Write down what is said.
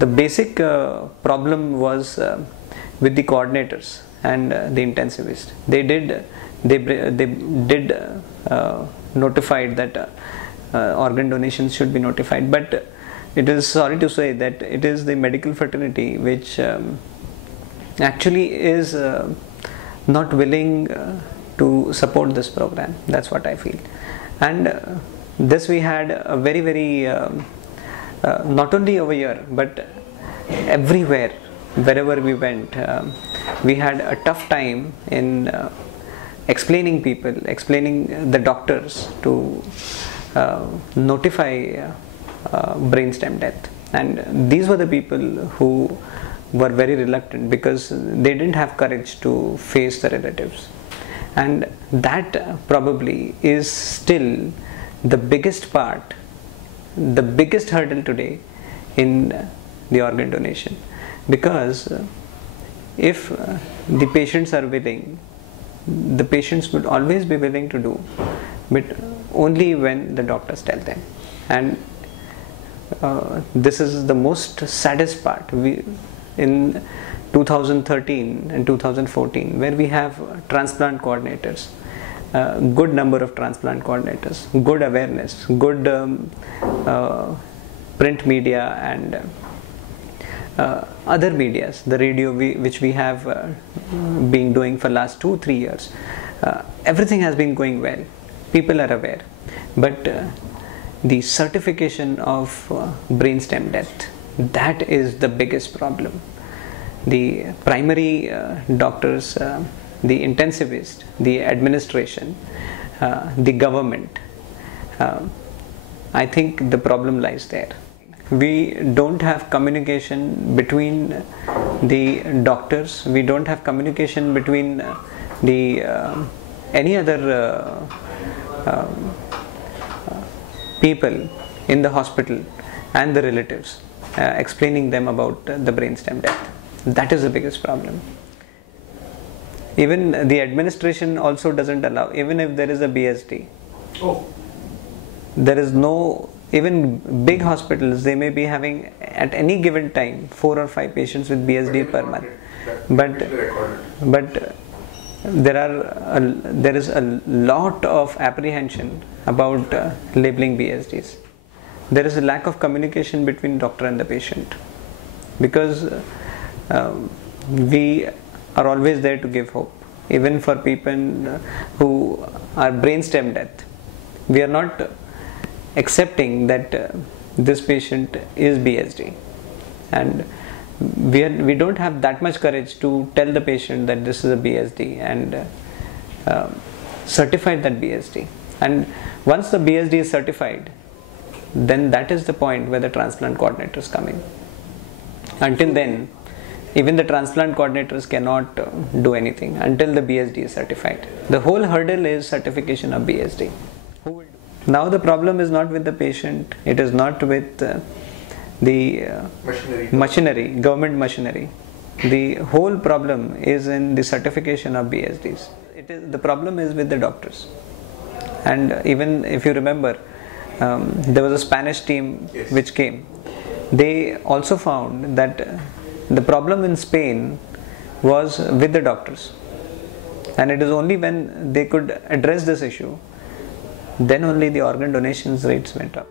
The basic problem was with the coordinators and the intensivists. They did notified that organ donations should be notified, but it is sorry to say that it is the medical fraternity which actually is not willing to support this program. That's what I feel. And this we had a very not only over here but everywhere, wherever we went, we had a tough time in explaining the doctors to notify brainstem death. And these were the people who were very reluctant because they didn't have courage to face the relatives. And that probably is still the biggest part, the biggest hurdle today in the organ donation, because if the patients are willing, the patients would always be willing to do, but only when the doctors tell them. And this is the most saddest part. In 2013 and 2014, where we have transplant coordinators, good number of transplant coordinators, good awareness, good print media and other medias, the radio which we have been doing for last 2-3 years, everything has been going well, people are aware, but the certification of brainstem death, that is the biggest problem. The primary doctors, the intensivist, the administration, the government, I think the problem lies there. We don't have communication between the doctors, we don't have communication between the any other people in the hospital and the relatives, explaining them about the brainstem death. That is the biggest problem. Even the administration also doesn't allow, even if there is a BSD. There is no, even big hospitals, they may be having at any given time 4 or 5 patients with BSD per month. But there is a lot of apprehension about labeling BSDs. There is a lack of communication between doctor and the patient, because we are always there to give hope, even for people who are brainstem death. We are not accepting that this patient is BSD, and we don't have that much courage to tell the patient that this is a BSD and certify that BSD. And once the BSD is certified, then that is the point where the transplant coordinators come in. Until then, even the transplant coordinators cannot do anything until the BSD is certified. The whole hurdle is certification of BSD. Now the problem is not with the patient, it is not with the machinery, government machinery. The whole problem is in the certification of BSDs. The problem is with the doctors. And even if you remember, there was a Spanish team which came. They also found that the problem in Spain was with the doctors, and it is only when they could address this issue, then only the organ donations rates went up.